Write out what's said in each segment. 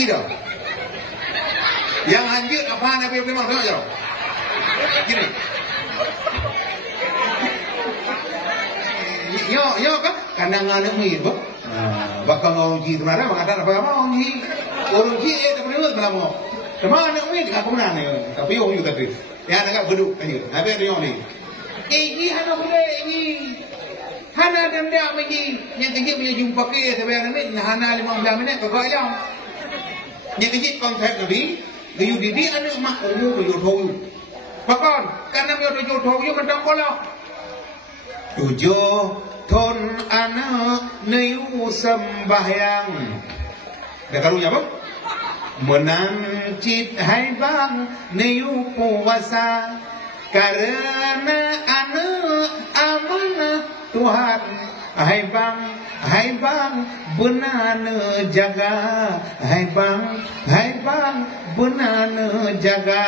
Tidak. Yang anjir apa Nabi memang tak jauh. Gini. Yo kan kandangan ni bu. Bakal orang ji tu nara mengatakan apa orang ji. Orang ji tak boleh berlamu. Cuma anak ni tak pernah ni. Tapi orang juga tu. Yang agak beduk aja. Nabi ada yang ni. Ini hana boleh ini. Hana denda lagi. Yang kecil punya jumpa ke sebenarnya ni hana 15 minit kau jam. Yang kecil konsep Nabi. Dia didik anak mak umur tu tahu. Bahkan karena dia tu tahu dia mentang bola. Tujuh ton anak niu sembahyang. Dah karunya apa? Menancit hai bang niu puasa karena anak amanah Tuhan. Hai bang benar jaga. Hai bang benar jaga.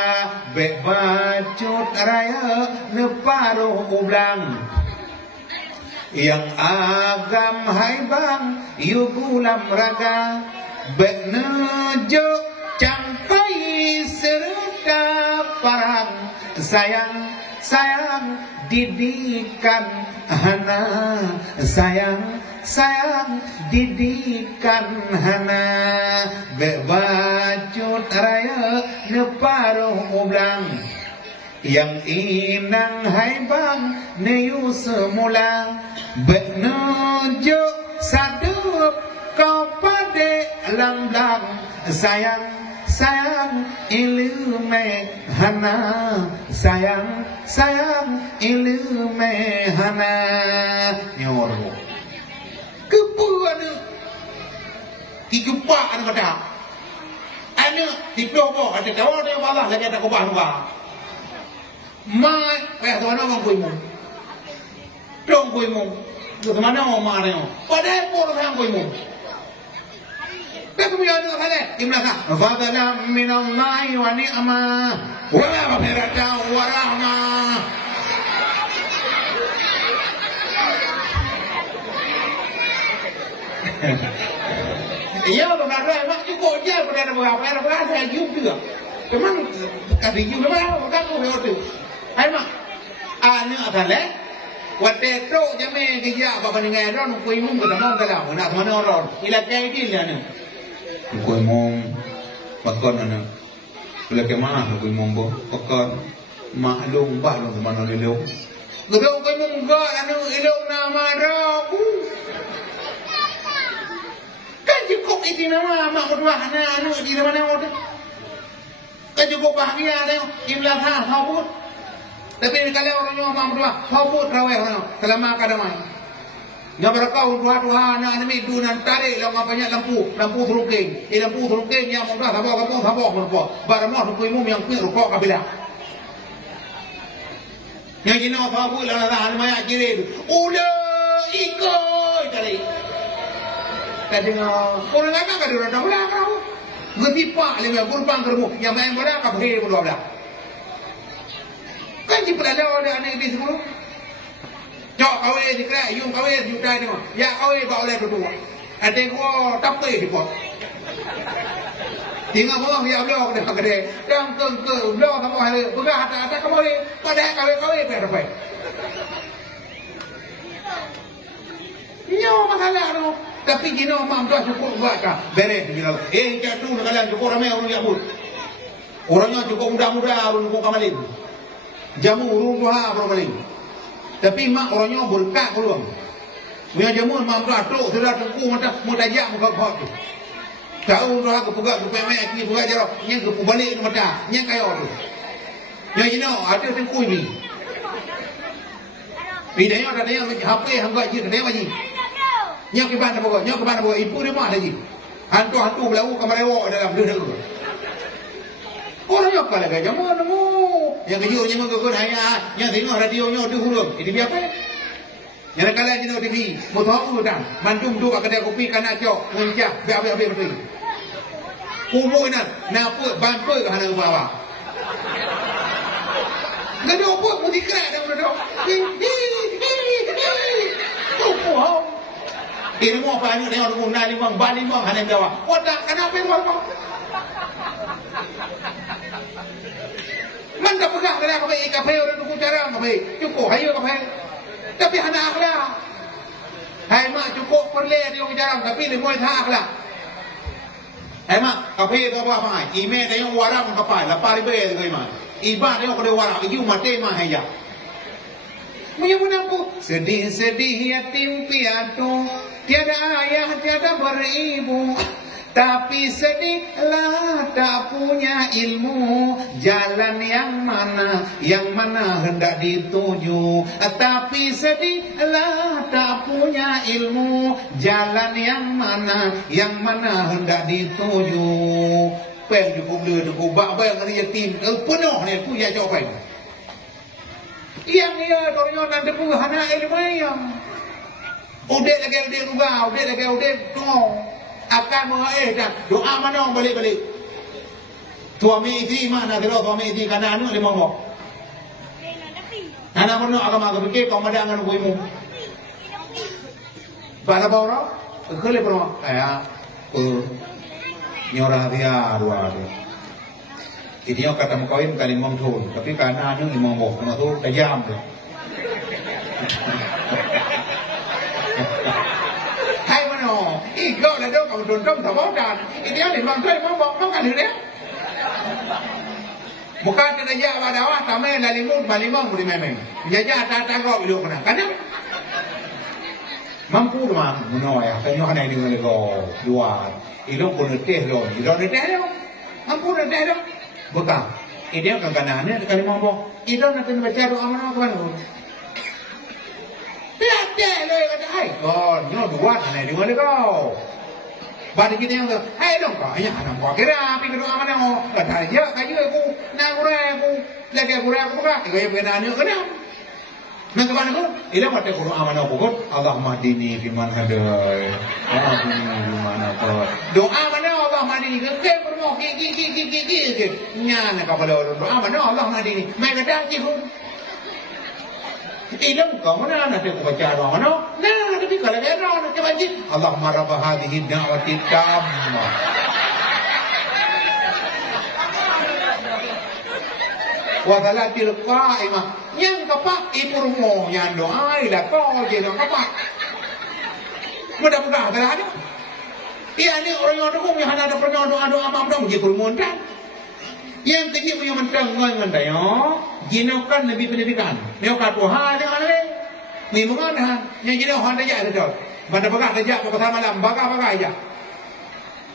Bebacut raya neparuh ublang. Yang agam hai bang yugulam raga. Benejo cangkai serta parang. Sayang didikan hana. Sayang didikan hana. Bebacut raya neparuh ublang. Yang inang hai bang neyu semula. Benuju sadup kau pada lang-lang. Sayang ilme hana. Sayang ilme hana. Nyorbo kepuan dijumpa anak kata anak dipelopo ada kawan yang malah lagi ada kubah nuba mai eh tuan orang kuimu dong kuimu tu mana orang mana pada pun orang kuimu betul punya anak mana gimana fadlan minallahi wa ni'mah wa maghfiratan wa rahmah. Iya benar-benar mak cukup je pada berapa saya juga. Teman kasih juga berapa kamu itu. Hai mak. Anu akan le. Wate tu jame kerja apa bandingan ron kuimu ketemu dalam nak mana orang. Ila kai dia ni. Kuimu bakon ana. Bila ke mana kuimu bo bakon maklum bah lu mana lelok. Gedung kuimu enggak anu elok nama rabu. Kan cukup itu nama mak berdua anak di mana ada. Kan cukup bahagia ada imlah sabut. Tapi kalau orangnya mak berdua sabut raweh mana selama kadamai. Yang berakau dua anak ni dunan tarik lang banyak lampu terukeng. Lampu terukeng yang berdua sabok berdua. Baramah kuimu yang pi rukuk kabila. Yang jina sabut lah ada maya kiri. Ulah ikut tarik. Kadang orang agak kadang dah ulang kau. Getipak lagi kurban kermu yang main bola kau pergi bola bola. Kan di pelada ada anak di sebelum. Jauh kau di kerai, yung kau di udara ni. Ya kau bawa oleh dua. Ada gua tapi di pot. Tinggal bola ya bola dah kedai. Yang ke bola sama hari. Bukan ada kau boleh. Pada kau berapa? Nyawa masalah tu. Tapi jina mak dah cukup buat kah? Beres bila. Jatuh kalian cukup ramai orang Yahud. Orangnya cukup muda-muda orang cukup kamalin. Jamu urung dua orang kamalin. Tapi mak orangnya berkat keluar. Punya jamu mak dah tu sudah tengku mata mutajak muka kau tu. Tahu dah ke pegak ke pemek ni pegak jarok. Yang ke balik mata. Yang kaya tu. Yang jina ada tengku ni. Bidanya ada yang HP hangga je ada lagi. Nyok ke mana bawa ibu dia mah lagi. Hantu belau kamar ewok dalam dua. Orang nyok kala gajah mana mu? Yang kejut nyok ke haya, yang tengok radionya tu huruf. Ini biapa? Yang kala jino TV, motor udan, mantum tu kedai kopi kanak jok, nguncak, biar betul. Kumu ina, napa bampu ke hana bawa. Gaduh apa muzik dah gaduh. Kumu. Ini mau apa ni? Orang guna limang, balik limang, hanya jawab. Otak kenapa apa? Mana pegang kena kapai kapai orang tu jarang kapai. Cukup hayu kapai. Tapi hana akhlak. Hai mak cukup perle dia orang jarang tapi dia boleh tak akhlak. Hai mak kapai tu apa mai? Ime dia orang warak kapai, lapar ibe tu mak. Iba dia orang warak, iu mate mah haya. Menyampun sedih-sedih yatim piatu, tiada ayah tiada beribu, tapi sedihlah tak punya ilmu, jalan yang mana hendak dituju. Tapi sedihlah tak punya ilmu, jalan yang mana hendak dituju. Pen cukup le cukup bak bayang ni yatim penuh ni ku ya jawapan. Yang dia dorong nanti pun hana ilmu yang udah lagi tunggu akan dah doa mana balik tua mesti mana terus tua mesti karena anu lima mok anak mana agama kepikir kau madangan kuimu pada bawah kele pernah kayak nyorah dia dua Ini kata mengkawin kali limang tahun, tapi karena anu limang boh, kena tu tajam tu. Hai mana? Ikut lah tu kau tuntung tak bodan. Ini ada limang tahun limang boh, kau kan dia? Bukan kena jawab pada awak, tamai lah limang boleh memang. Jajah tak kau hidup kena, kan? Mampu tu mah, menoi. Kau kena ini boleh kau luar. Hidup pun letih loh, hidup letih loh. Mampu letih loh. Bukan. Ini kan kanannya kali ngomong. Itu nanti baca doa mana kan? Tiada leh kata hai. Kon, nyo dua kan ni boleh kau. Bagi kita yang hai dong kau. Ayah anak kau kira api doa mana kau? Kata dia kayu aku, nak aku, lagi aku buka. Kau yang nanya kena. Nak ke mana kau? Ila baca doa mana kau? Allahumma dini fi man hadai. Allahumma fi man hadai. Doa mana Allah madini ke bermoh ki nyana kepada orang doa mana Allah madini mai kata ki pun ilmu kau mana nanti aku baca doa mana nah tapi kalau dia doa nak baca Allahumma rabb hadhihi da'wati tammah wa salatil qa'imah yang kapak ipurmo yang doa ila kau je yang kapak mudah-mudahan ada Ia ni orang yang dukung yang ada pernah doa mampu begitu permontan. Yang kecil punya mentang ngan dia. Jinokan nabi pendidikan. Neo kat Tuhan yang ada. Ni mengadah. Yang jino han dia ada. Banda bagak saja pada malam bagak aja.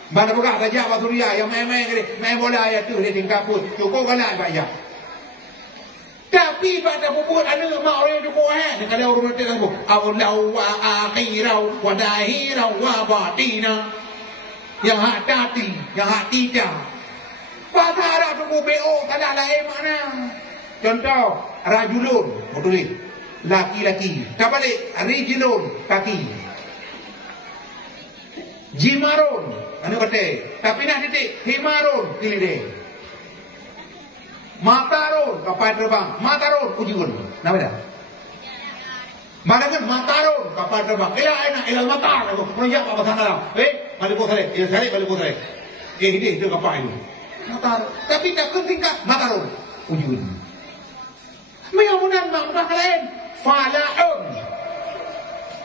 Banda bagak saja wasuria yang main bola ya tu di tingkap pun. Cukup kana aja. Tapi pada bubur ada mak orang itu buat. Kalau orang itu kan awal wa akhirau wa dahirau wa batina. Yang hak dati, yang hak tidak. Bahasa Arab tu BO tak ada lain mana. Contoh, rajulun, tulis. Laki-laki. Tak balik, rijulun, kaki. Jimarun, anu kata. Tapi nak titik, himarun, pilih dia. Matarun, kapal terbang. Matarun, ujun. Nama dah? Mana kan matarun, kapal terbang. Enak, ilal matar. Menunjuk apa sana. Balik potret, balik potret. Itu kapal itu. Matarun. Tapi tak ketingkat matarun. Ujun. Menyamunan makna lain. Falahun.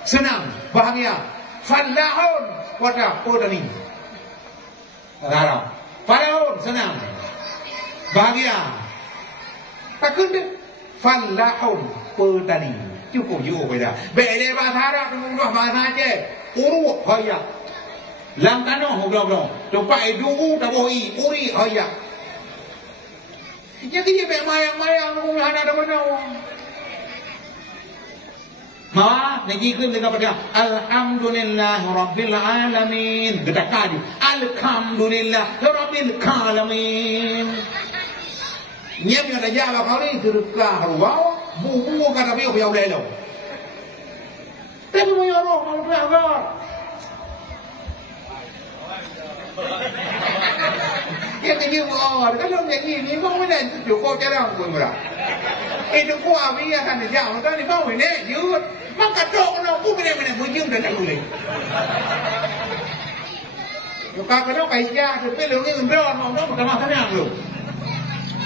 Senang, bahagia. Falahun. Wadah, podani. Rara. Falahun, senang. Bahagia. Tak kena. Falahun, podani. Cukup juga dah. Bele bahasa Arab dengan bahasa Aceh. Urut hoyak. Lam tanah belum. Tempat dulu tak boleh uri hoyak. Jadi dia mayang-mayang dengan ada mana. Ma, nanti kita dengar pada Alhamdulillah Rabbil Alamin. Kita kaji. Alhamdulillah Rabbil Alamin. Nyam yang dah jawab kau ni terkah ruau, bubu kata biar biar lelo. Tapi mau orang kalau beragam. Dia kerja buat kalau yang ini mau mana Joko jarang pun berah. Itu ku abi akan dia orang ni mau ini jut. Maka tok no ku mana bujung dan aku ni. Joko kalau kaisya tu pelu ni undang mau bukan masalah lu.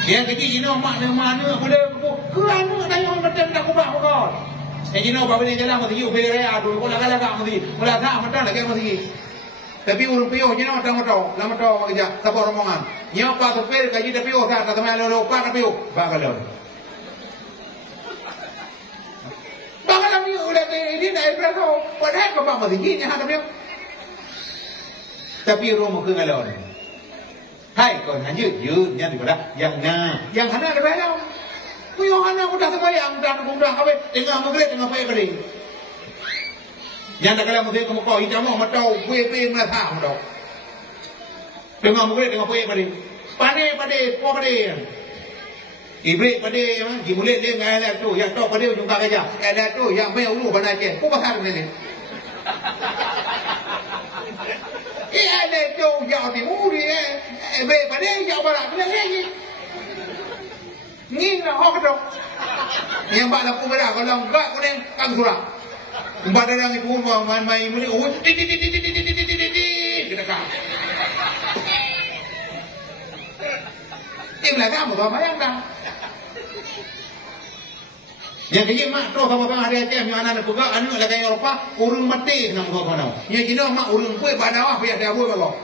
Dia kerja ini mana boleh kerana tayang macam tak ubah kau. Jadi no bapak ni jalan mesti upere adu ko laga mesti mula tak mata lagi mesti. Tapi urung pio jino lama tau kerja sabor romongan. Nyo pa supir kaji tapi o sa kata malo pa tapi o bagalon. Bagalan ni udah ini dah berapa pada ke bapa mesti ni ha tapi. Tapi romo ke galon. Hai kon hanjut nya di pada yang hana ada balau. Kuyo anak udah sembahyang dan udah awe tengah maghrib tengah pagi beri. Yang tak kala mesti kamu kau hitam mau matau kue merasa matau. Tengah maghrib tengah pagi beri. Pade po pade. Ibrik pade mah gimulet dia ngai lah tu yang tok pade ujung kaki aja. Ada tu yang mai ulu bana je. Ku pasar ni. Ada tu yang di muri ibrik pade yang barak ni lagi. Ni nak hok tu. Yang bak lampu merah kalau enggak kau ni kang surah. Empat orang itu main muni oh kita kah. Ini belakang apa bayang dah. Yang kini mak tu sama-sama hari aja yang anak juga anu lagi Eropa urung mati nak kau mana. Yang kini mak urung kue badawa biar dia buat apa.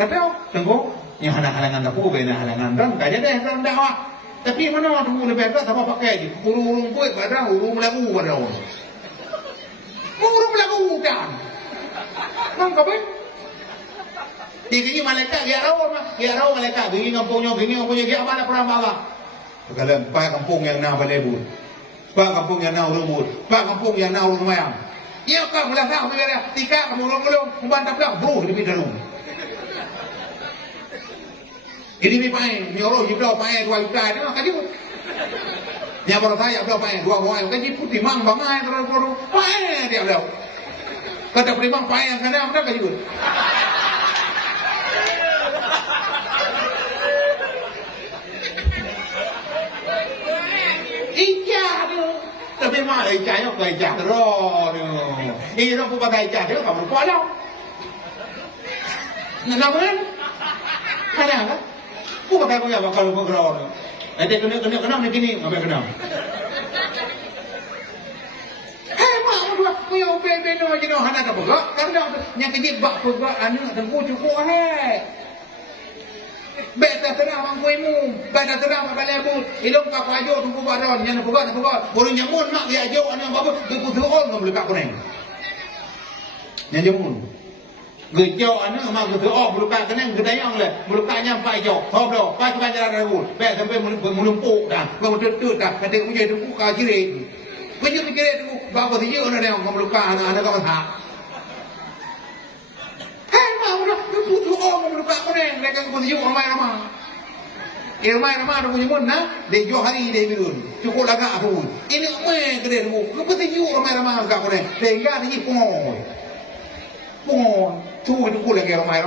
Tapi tunggu. Yang halangan aku bena halangan dan kaja deh dan dakwah. Tapi mana tu lebih berat apa pakai je. Urung kuat pada urung lagu pada orang. Urung lagu kan. Nang kapan? Di malaikat dia raw malaikat begini kampungnya dia mana pernah bawa. Kalau pak kampung yang na balebut. Pak kampung yang na urumut. Pak kampung yang na urung mayang. Ia kan mula tak bila tika kamu membantah dah bro di dalam. Ini mi paen, mi orang jiblau paen 2 juta dia makan dia. Nya baru saya blau paen 2 orang kan jipu timang bangai terus paen dia blau. Kata primang paen kan dia mana kan jipu. Ijah tu. Tapi mah ijahnya ke ijah terus. Ini orang pun pakai ijah dia kamu kuat dah. Nak kan? Ada kan? Ku pakai punya bakal bergerak. Nanti kena ni gini, apa kena? Hei mak dua, punya beno je no hana tak bergerak. Karena yang kejip bak bergerak anu tengku cukup hei. Beta terang mangkuimu, beta terang balebut. Ilong ka pajo tunggu baron, yang bergerak. Orang nyamun mak dia ajo anu apa? Betul-betul ngam lekat kuning. Yang jamun. Gejau anak mak gitu oh melukat kena gedayang le melukat nyampai jauh hoblo pas banjar ragu baik sampai menumpuk dah menuntut dah kata punya tu ka kiri punya kiri tu bapa dia orang yang melukat anak kau tak hei mak udah tu oh melukat kena mereka pun dia ramai ramai tu punya mun nah de jo hari de birun cukup laga tu ini me kena tu pun dia ramai ka kena sehingga ni pun tu itu lagi ramai.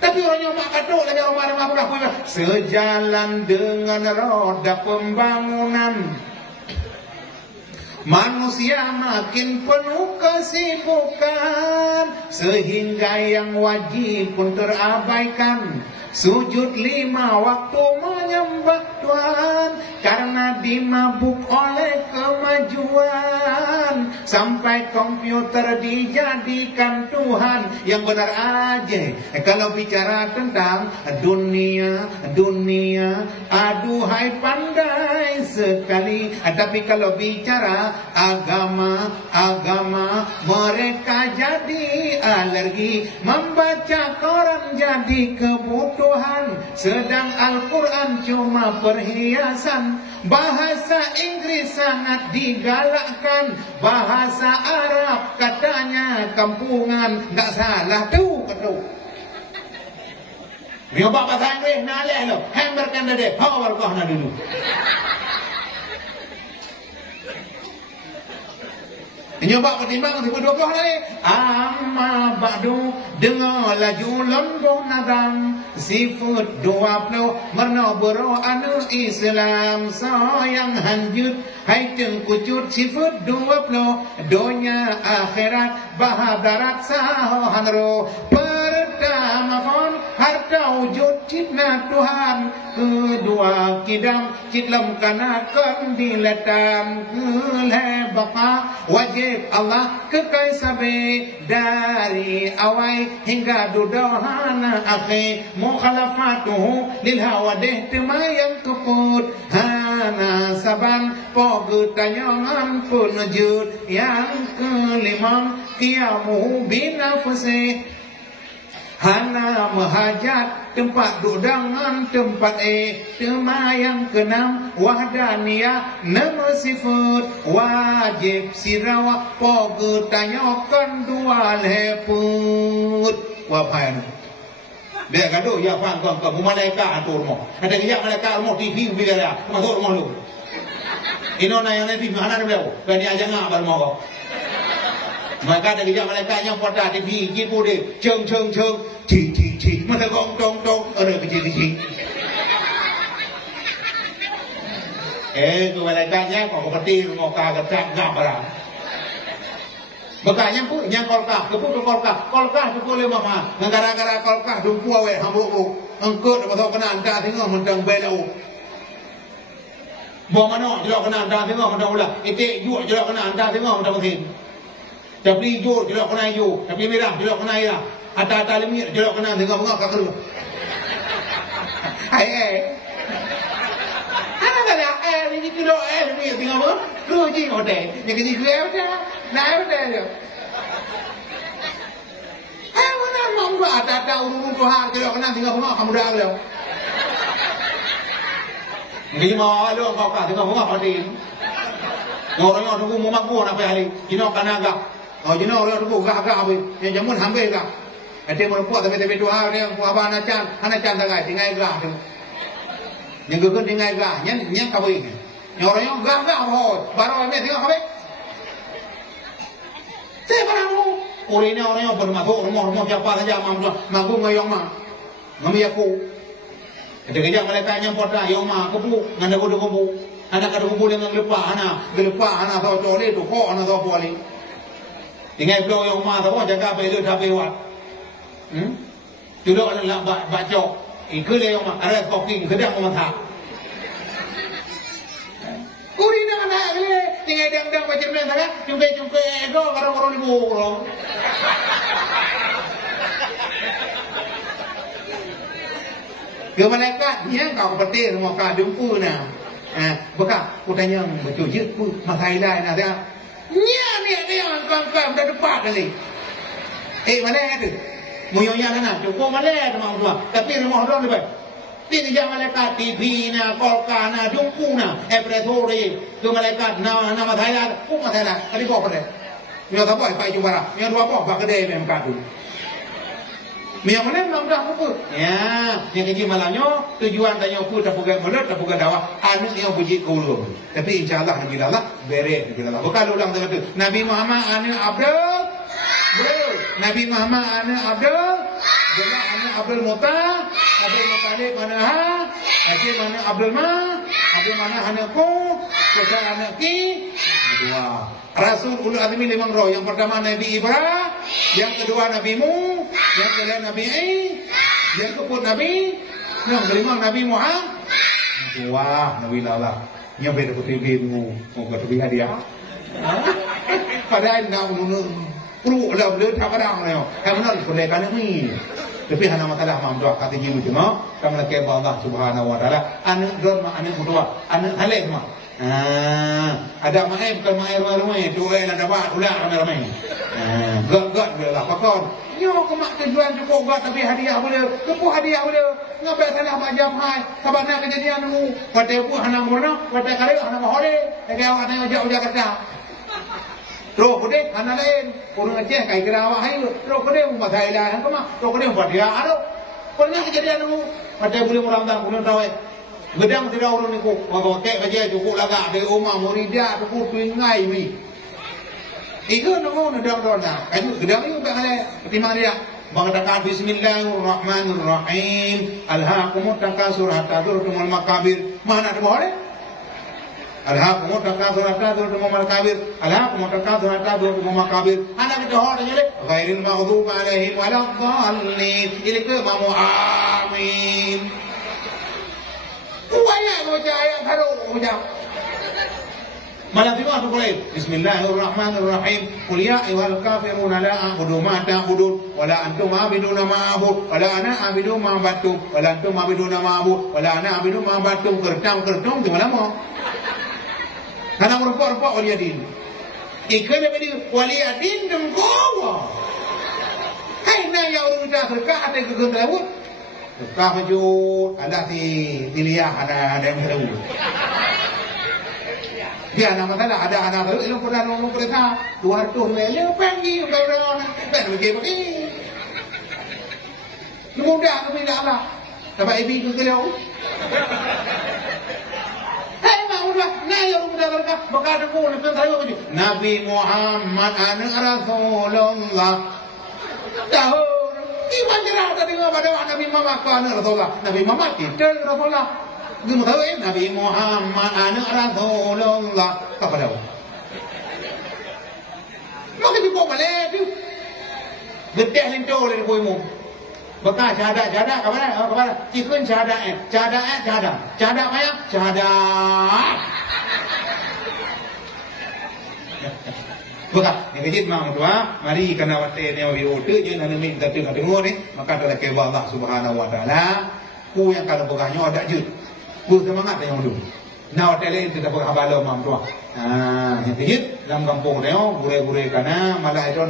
Tapi orang yang mak kadok lagi ramai pula punya. Sejalan dengan roda pembangunan, manusia makin penuh kesibukan, sehingga yang wajib pun terabaikan. Sujud 5 waktu menyembah Tuhan, karena dimabuk oleh kemajuan. Sampai komputer dijadikan Tuhan. Yang benar aja kalau bicara tentang dunia, aduhai pandai sekali. Tapi kalau bicara agama, mereka jadi alergi. Membaca Quran jadi kebutuhan, sedang Al-Quran cuma perhiasan. Bahasa Inggris sangat digalakkan, bahasa Arab katanya kampungan. Tak salah tu kata. Dia bahasa Inggris naleh lo, hammerkan dia, power kau nak dulu. Nyoba pertimbang 2020 ni. Amma ba'du dengar laju londong nadam sifat 20 merna bero anu Islam sayang hanjut hai tengkucut sifat 20 dunia akhirat bahadarat sahanro pertama kon harta wujud cipta Tuhan kedua kidam ciklam kanakan diletam kelebaka wajib Allah kekai sabi dari awal hingga dudohana akhir mukhalafatuhu lil hawadih temayang keput hana saban pogetanyangan pun jud yang kelima qiyamuhu binafsih hana mahajat tempat dudangan tempat temayang keenam wahdaniyah nama sifat wajib sirawa pogetanyakan dua leput wapayan dia gaduh ya fang kong ke malaikat atur mo ada yang malaikat mo TV bila ya masuk rumah lu ino na yang TV mana dia kan dia jangan abal mo maka ada yang malaikat yang pada TV jipu dia cheng chi mata gong tong ada kecil tu malaikatnya kok seperti rumah kagak gak barang bekanya pun yang kolkah tu boleh mama negara-negara kolkah dumpu awet hambuk engkau dapat tahu kena anda tengok mentang belau bawa mana jelak kena anda tengok mentang ulah itik juk jelak kena anda tengok mentang mesin tapi hijau jelak kena hijau tapi merah jelak kena merah ata lemir jelak kena tengok mengak kakak anak ada ni kilo ni tengok apa kucing hotel ni kecil hotel naik hotel mana mau buat ada urut Tuhan jelak kena tengok mengak kamu dah beliau ni mau lu kau kah tengok mengak hotel orang tunggu mau mampu nak pergi jino kanaga jino orang tunggu gagak habis yang jamun hampir gak ada orang puas tapi Tuhan dia abang anak tangai tinggal gak tu yang geger tinggal gak yang kawin yang orang yang gagak hoi baru ambil tengok habis saya peramu orang ini orang yang bermasuk rumah siapa saja mampu ngayong ngami aku ada kejap mereka yang pada yang kebu nganda kudu kebu anak kada kubu dengan gelepah anak tahu coli tu kok anak tahu boleh tinggal flow yang tahu jaga belu dah bewat Duduk nak baca ikut dia yang ada talking sedang memasak kuri nak nak le tinggal dang baca benda sangat jumpa ego orang-orang ibu ke malaikat yang kau petir mau kadumpu na bekak ku tanya betul je ku masai dah nak dia dia kang dah depan kali mana ada Muyonya sana, cukup malai rumah tua. Tapi rumah orang lebih. Ini jangan malaikat TV na, kolka na, jumpu na, espresso ke malaikat nama Thailand, pun Thailand. Tadi kau pada. Mio tak boleh pergi jumpa. Mio dua apa kedai memang kadu. Mio mana memang dah pukul. Ya, yang kecil malahnya tujuan tanya pun tak punya mulut, tak punya dakwah. Anu yang puji kulur. Tapi insyaallah Nabi Allah beres Nabi Allah. Bukan ulang tu. Nabi Muhammad anu Abdul Nabi Muhammad anak Abdul jelas anak Abdul Muttalib mana mana Abdul mana anak ku kita anak ki dua Rasul ulul azmi 5 roh yang pertama Nabi Ibrahim yang kedua Nabi Mu yang ketiga Nabi yang keempat Nabi yang kelima Nabi Muhammad wah Nabi Allah yang beda putih mu mau ke hadiah padahal nak perlu lah boleh tak kadang leo. Mana boleh kan ni. Tapi hana masalah mamdua kata jiwa cuma kami nak kebal Allah Subhanahu Wa Taala. Anak don mak anak kedua, anak halek mak. Ada mai bukan mai rumah dua yang dapat ulang ramai-ramai. Gak lah pakon. Nyo ke mak tujuan cukup gak tapi hadiah boleh. Kepu hadiah boleh. Ngapai salah mak jam hai. Sabana kejadian mu. Pada pu hana murna, pada kali hana mahole. Kayak ana jauh-jauh kata. Roh kode anak lain orang Aceh kai Kerawang hai roh kode umat Thailand kan mah roh kode umat dia anu pernah kejadian nu pada boleh orang tak boleh tahu gedang tidak orang ni ku waktu kek aja cukup laga ada umah muridah cukup pingai ni Ika nunggu nadang na. Kayu gedang itu tak ada. Pertimbangan dia. Mengatakan Bismillahirrahmanirrahim. Alhaakumut takasur hatta zurtumul makabir. Mana ada boleh? Alhaakumut takasur hatta zurtumul makabir. Alhaakumut takasur hatta zurtumul makabir. Anak kita hor aja le. Ghairil maghdub alaihim waladdallin. Ini ke mamu amin. Banyak baca ayat baru baca. Malah firman tu boleh. Bismillahirrahmanirrahim. Qul ya ayyuhal kafirun la a'budu ma ta'budun wa la antum 'abiduna ma a'budu wa la ana 'abidu ma battum wa la antum 'abiduna ma a'budu wa la ana 'abidu ma battum. Kertang tu lama. Karena merupakan waliyadin. Ikan apa dia? Waliyadin dan kawa. Hai na ya urang dah serkah ada kegendawut. Serkah majud ada tiliah ada yang tahu. Dia anak masalah ada anak baru ilmu pernah ngomong perintah 200 mele pergi orang dan begini. Mudah tu bila Allah. Dapat ibi ke kau. Hai mak mudah, naik orang mudah berkah berkah aku nak tahu apa Nabi Muhammad anak Rasulullah. Tahu iman jerah tadi pada Nabi Muhammad anak Rasulullah. Nabi Muhammad kita Rasulullah. Gimana tahu Nabi Muhammad anak Rasulullah kepada Allah. Maka dia kau balik tu. Getih lintu oleh kuimu. Bekas syahadat kepada ikun syahadat apa ya? Syahadat. Bekas yang kecil mang tua, mari kena wate ni video tu je nak minta tu dengar ni, maka adalah kepada Allah Subhanahu Wa Taala. Ku yang kalau bekasnya ada je. Ku semangat yang dulu. Nah, hotel ini tidak boleh habalo mam tua. Yang kecil dalam kampung neo, gure-gure kana malah itu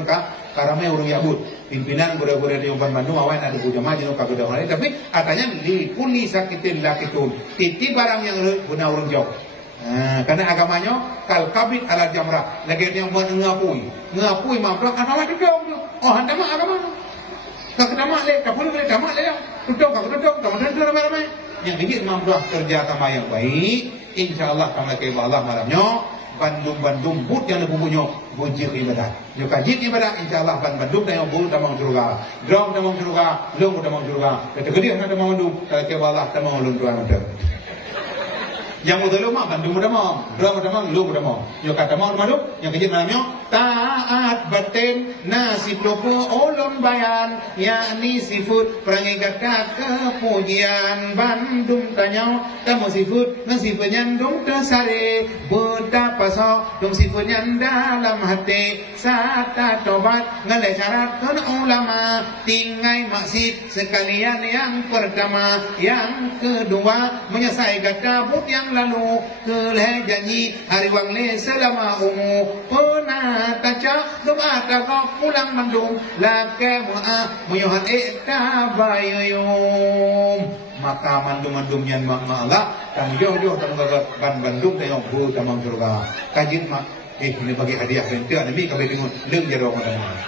karame urung yabut. Pimpinan gure-gure di Bandung awan ada jamaah jenuh kagak ada. Tapi katanya di kuni sakitin lakitun. Titi barang yang guna urung jauh. Karena agamanya kal kabit ala jamrah. Lagi yang buat ngapui mam tua kan awak duduk. Oh, anda mah agama. Kagak tamak le, tak boleh tamak le. Duduk, teman-teman ramai-ramai. Yang ini mampu kerja sama yang baik, insyaAllah kami ke Allah malamnya bandung but yang lebih punya bujir ibadah. Jika jid ibadah, insyaAllah bandung dan yang bulu tamang surga, drum tamang surga, lung tamang surga. Ketika dia tamang bandung, kalau ke Allah tamang lung tuan ada. Yang mudah luma bandung tamang, drum tamang, lung tamang. Jika tamang bandung, yang kejid malamnya taat batin nasib loko olon bayan yakni sifut perangai kata kepujian bandung tanya kamu sifut nasib nyandung tersare betapa sok dong sifutnya dalam hati sata tobat ngalai syarat kan ulama tinggai maksud sekalian yang pertama yang kedua menyelesaikan kabut yang lalu keleh janji hari wangle selama umur pernah taca doa takau pulang mandung lake muyohan bayuyum maka mandung yang makna Allah kami jauh-jauh tamang bandung tengok bu tamang surga kajin mak ini bagi hadiah bentuk Nabi kami tengok lem jadwal mana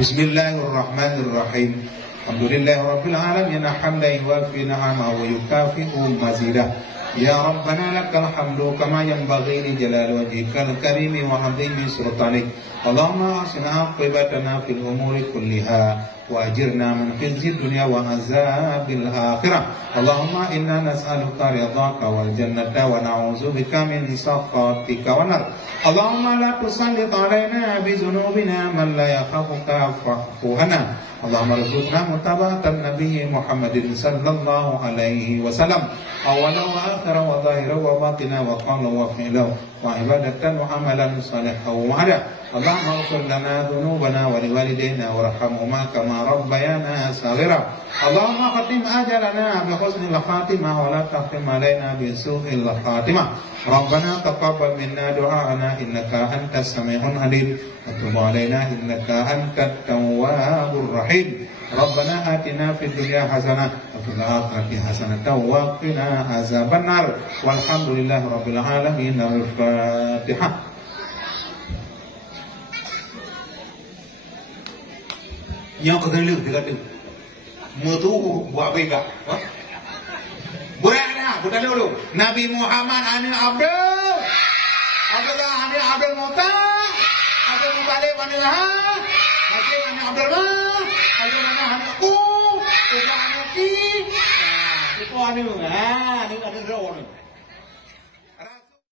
Bismillahirrahmanirrahim Alhamdulillahirabbil alamin hamdan yuwafi ni'amahu wa yukafi'u mazidah Ya Rabbana lakal hamdu kama yanbaghi li jalali wajhikal karim wa 'azimi sultanik Allahumma asina aqibatana fil umuri kulliha wa ajirna min khizyi dunya wa azabil akhirah Allahumma inna nas'aluka ridhaka wal jannata wa na'udzubika min sakhatika wan nar Allahumma la tusallit 'alaina bi dhunubina man la yakhafuka fa'fu anna Allahumma rzuqna mutaba'atan nabiy Muhammadin sallallahu alaihi wasallam awwalan wa akhiran wa zahiran wa batinan wa qawlan wa fi'lan wa ibadatan wa amalan salihan wa ada Allahumma ighfir lana dhunubana wa liwalidayna warhamhuma kama rabbayana saghira Allahumma khatim ajalana bi husnil khatimah wa la tahtim alaina bi su'il khatimah Rabbana taqabbal minna du'aana innaka antas sami'un alim wa tub alaina innaka antat tawwabur rahim Rabbana atina fid dunya hasanah wa fil akhirati hasanah wa qina azaban nar walhamdulillahi rabbil alamin al-fatihah Yang kata lu dia kata mutu buat bega buat dah buat dulu Nabi Muhammad anak Abdul Abdullah anak Abdul Muttalib balik mana ha? Nanti mana Abdul mah? Ayo mana anakku? Tidak anak ki. Itu anu, ni ada drone.